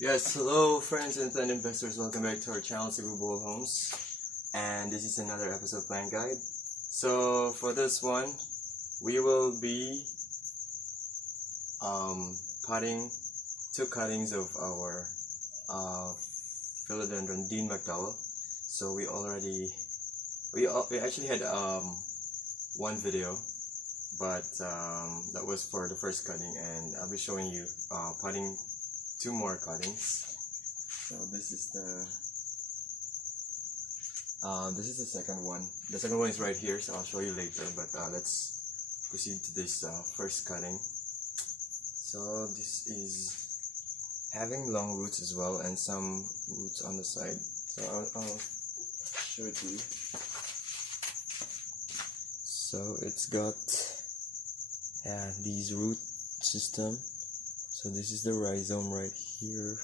Yes, hello friends and plant investors, welcome back to our channel, MCDOWELL Homes. And this is another episode of Plant Guide. So for this one, we will be potting two cuttings of our Philodendron Dean McDowell. So we actually had one video, but that was for the first cutting, and I'll be showing you potting two more cuttings. So this is the second one. The second one is right here, so I'll show you later, but let's proceed to this first cutting. So this is having long roots as well, and some roots on the side, so I'll show it to you. So it's got these root system. So this is the rhizome right here,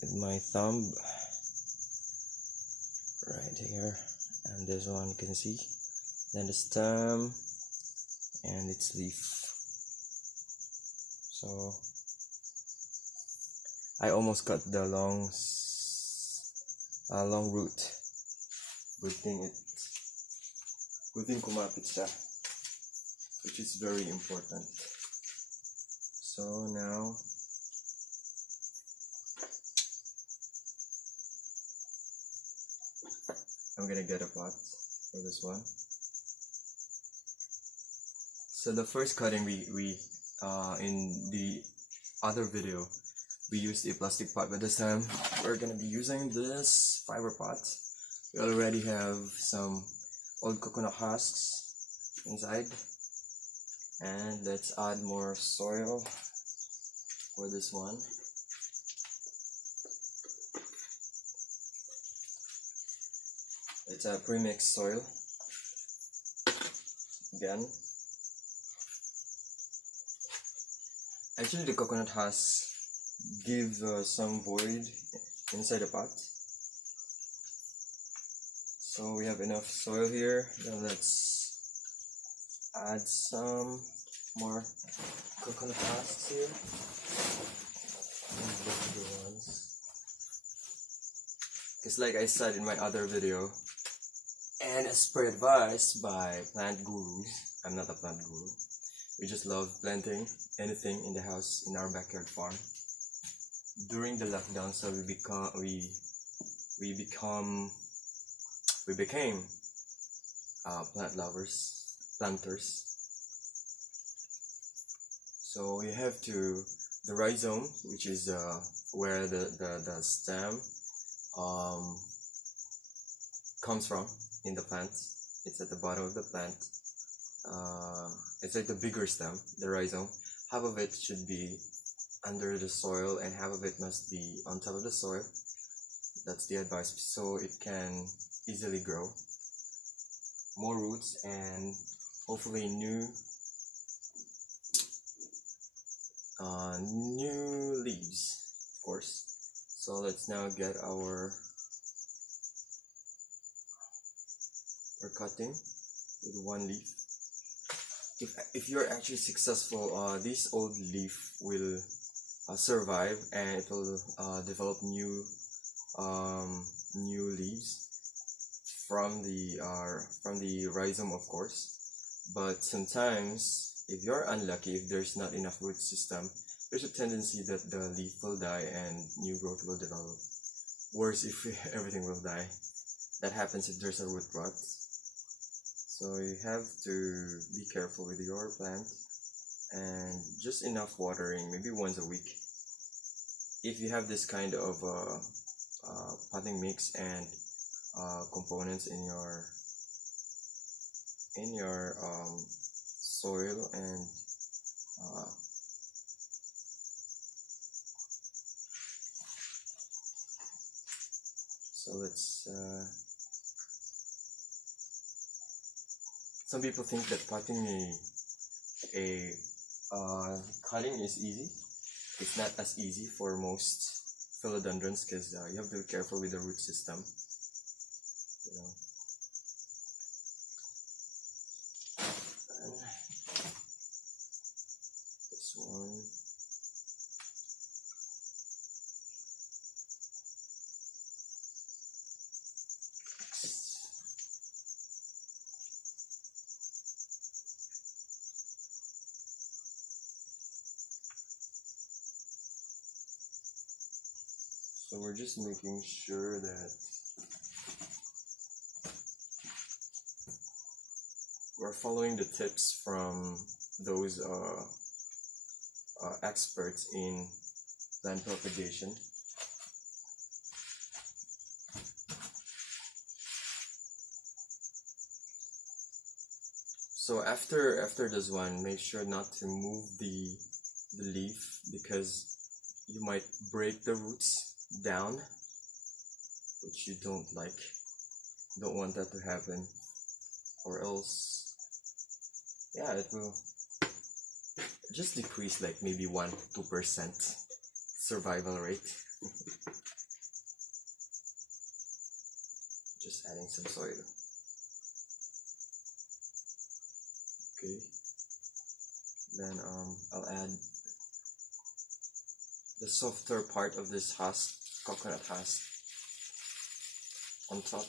with my thumb right here, and this one you can see, then the stem and its leaf. So I almost cut the long root. Good thing kumapit siya, which is very important. So now I'm gonna get a pot for this one. So the first cutting we in the other video we used a plastic pot, but this time we're gonna be using this fiber pot. We already have some old coconut husks inside, and let's add more soil for this one. It's a pre-mixed soil again. Actually, the coconut husks give some void inside the pot. So we have enough soil here. Now let's add some more coconut husks here. Because like I said in my other video, and as per advice by plant gurus, I'm not a plant guru, we just love planting anything in the house, in our backyard farm. During the lockdown, so we became plant lovers, planters. So we have the rhizome, which is where the stem comes from in the plant. It's at the bottom of the plant. It's like the bigger stem, the rhizome. Half of it should be under the soil and half of it must be on top of the soil. That's the advice, so it can easily grow more roots and hopefully new leaves, of course. So let's now get we're cutting with one leaf. If you're actually successful, this old leaf will survive, and it will develop new leaves from the rhizome, of course. But sometimes, if you're unlucky, if there's not enough root system, there's a tendency that the leaf will die and new growth will develop. Worse, if everything will die. That happens if there's a root rot. So you have to be careful with your plant, and just enough watering, maybe once a week. If you have this kind of potting mix and components in your soil, and so let's some people think that potting a cutting is easy. It's not as easy for most philodendrons, because you have to be careful with the root system. This one. So we're just making sure that we're following the tips from those experts in plant propagation. So after this one, make sure not to move the leaf, because you might break the roots down, which you don't like. You don't want that to happen, or else, yeah, it will just decrease like maybe 1-2% survival rate. Just adding some soil. Okay, then I'll add the softer part of this husk, coconut husk, on top.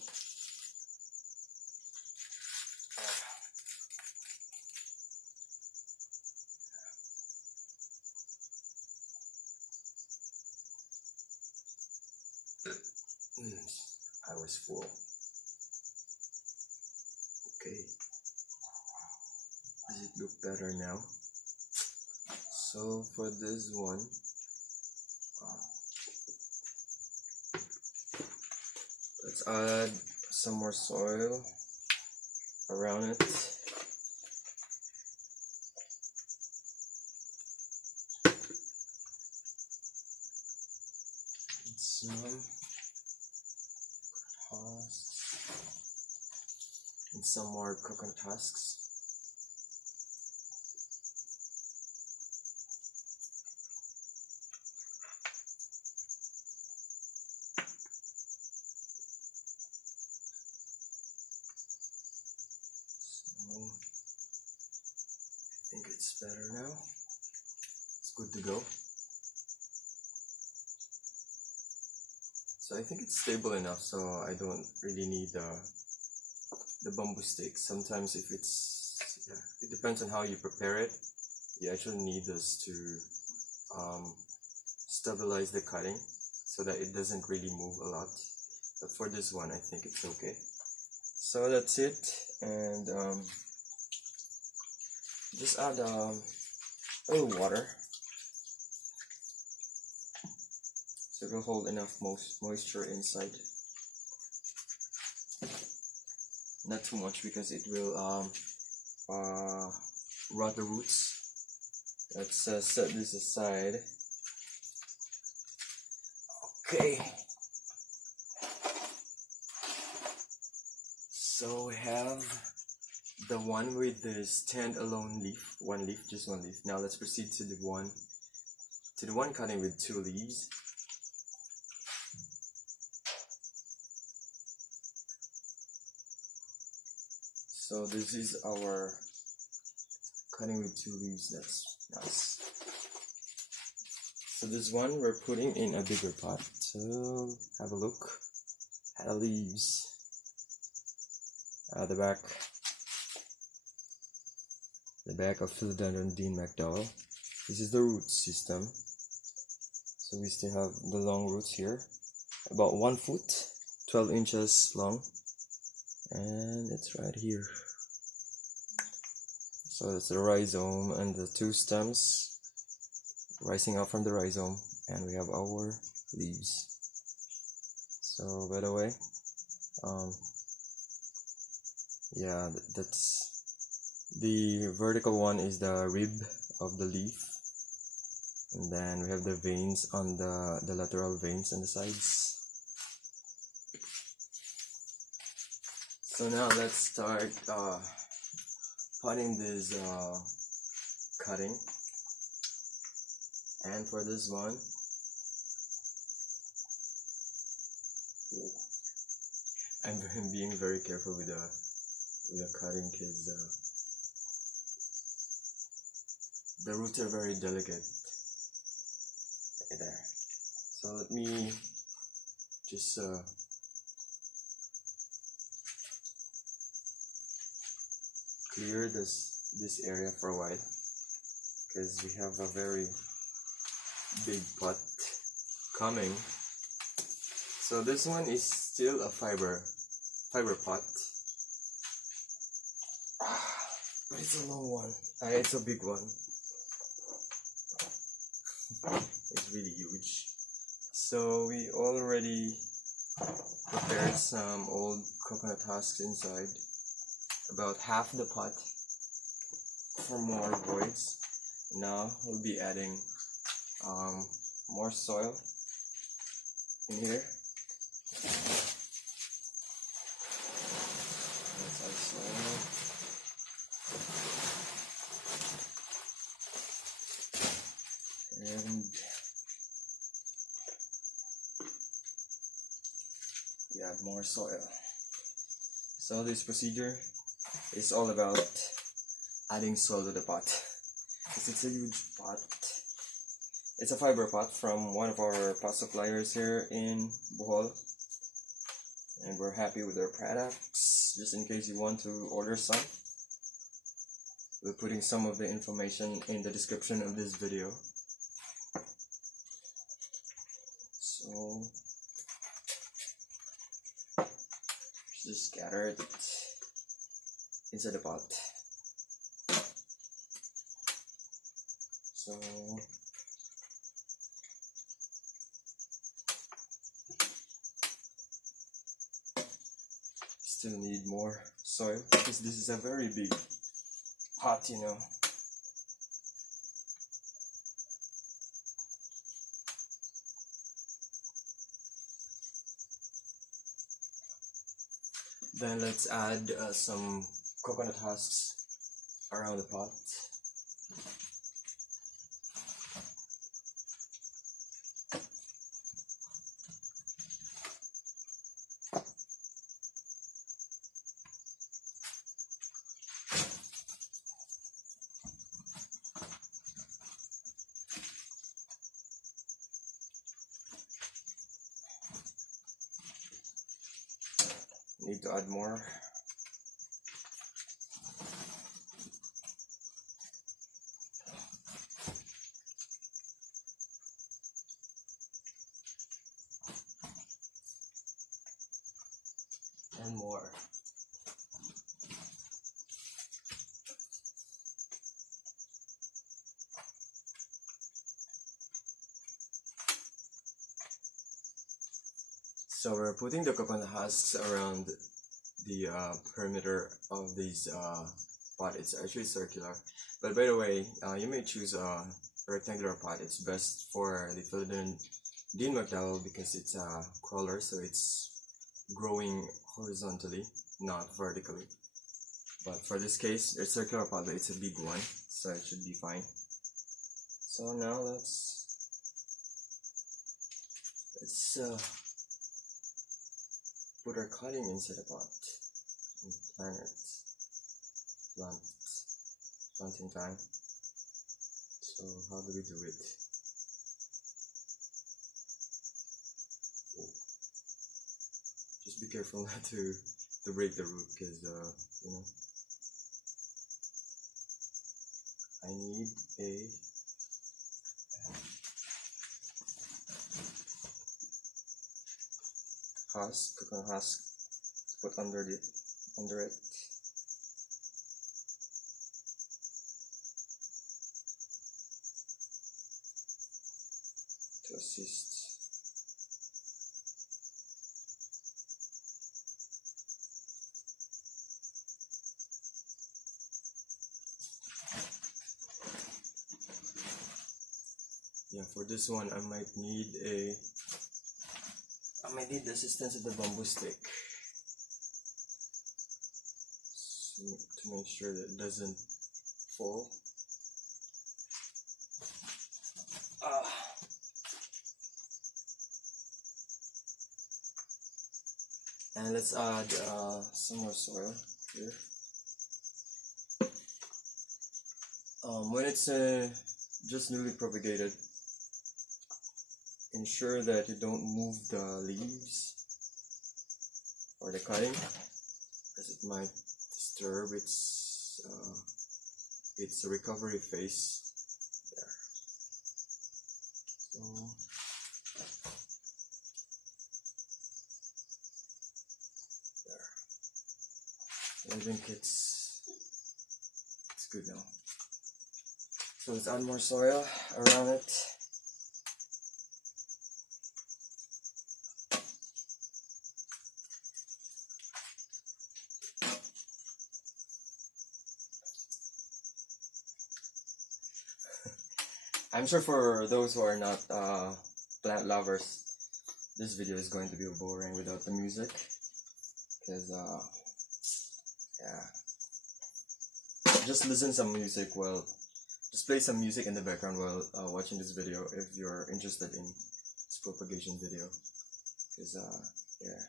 I was full. Okay. Does it look better now? So for this one, let's add some more soil around it. Some husks and some more coconut husks. So I think it's better now. It's good to go. So I think it's stable enough, so I don't really need the bamboo sticks. Sometimes if it's, it depends on how you prepare it. You actually need this to stabilize the cutting so that it doesn't really move a lot. But for this one, I think it's okay. So that's it, and just add a little water so it will hold enough moisture inside. Not too much, because it will rot the roots. Let's set this aside. Okay. So we have the one with the stand-alone leaf, just one leaf. Now let's proceed to the one cutting with 2 leaves. So this is our cutting with 2 leaves. That's nice. So this one we're putting in a bigger pot. So have a look at the leaves. The back of Philodendron Dean McDowell. This is the root system. So we still have the long roots here, about 1 foot, 12 inches long, and it's right here. So that's the rhizome and the 2 stems rising up from the rhizome, and we have our leaves. So by the way, yeah, that's the vertical one is the rib of the leaf, and then we have the veins on the lateral veins on the sides. So now let's start potting this cutting, and for this one, I'm being very careful with the cutting, because the roots are very delicate. Right there. So let me just clear this area for a while, because we have a very big pot coming. So this one is still a fiber pot, but it's a long one. It's a big one. It's really huge. So we already prepared some old coconut husks inside, about half the pot for more voids. Now we'll be adding more soil in here. That's our soil. And we add more soil. So this procedure is all about adding soil to the pot, because it's a huge pot. It's a fiber pot from one of our pot suppliers here in Bohol, and we're happy with their products. Just in case you want to order some, we're putting some of the information in the description of this video. So just scatter it inside the pot. So still need more soil because this is a very big pot, you know. Then let's add some coconut husks around the pot. Need to add more. And more. So we're putting the coconut husks around the perimeter of this pot. It's actually circular, but by the way, you may choose a rectangular pot. It's best for the Philodendron MCDOWELL because it's a crawler, so it's growing horizontally, not vertically. But for this case, it's circular pot, but it's a big one, so it should be fine. So now let's put our cutting inside the pot and plant it. Planting time. So how do we do it? Oh. Just be careful not to break the root, because you know, I need a coconut husk to put under it to assist. Yeah, for this one I might need the assistance of the bamboo stick, so, to make sure that it doesn't fall. And let's add some more soil here. When it's just newly propagated, ensure that you don't move the leaves or the cutting, as it might disturb its recovery phase there. So I think it's good now. So let's add more soil around it. I'm sure for those who are not plant lovers, this video is going to be boring without the music, because yeah, just listen some music while, just play some music in the background while watching this video if you're interested in this propagation video, because yeah,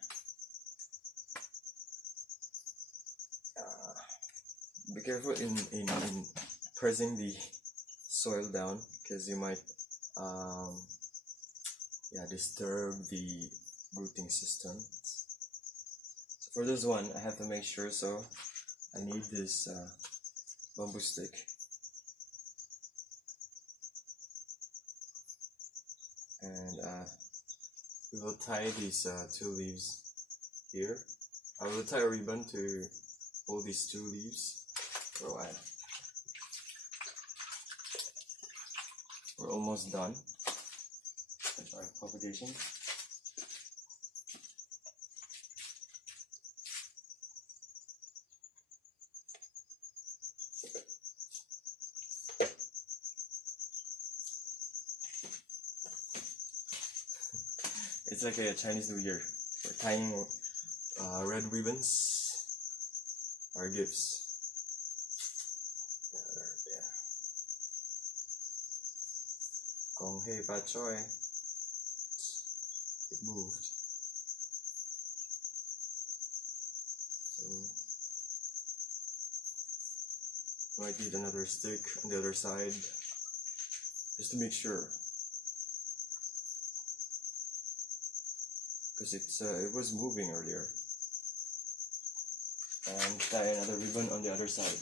be careful in pressing the soil down, because you might yeah, disturb the rooting system. So for this one, I have to make sure, so I need this bamboo stick. And we will tie these 2 leaves here. I will tie a ribbon to hold these 2 leaves for a while. We're almost done with our propagation. It's like a Chinese New Year. We're tying red ribbons, our gifts. Gong hei ba choi. It moved. So might need another stick on the other side, just to make sure, because it was moving earlier. And tie another ribbon on the other side.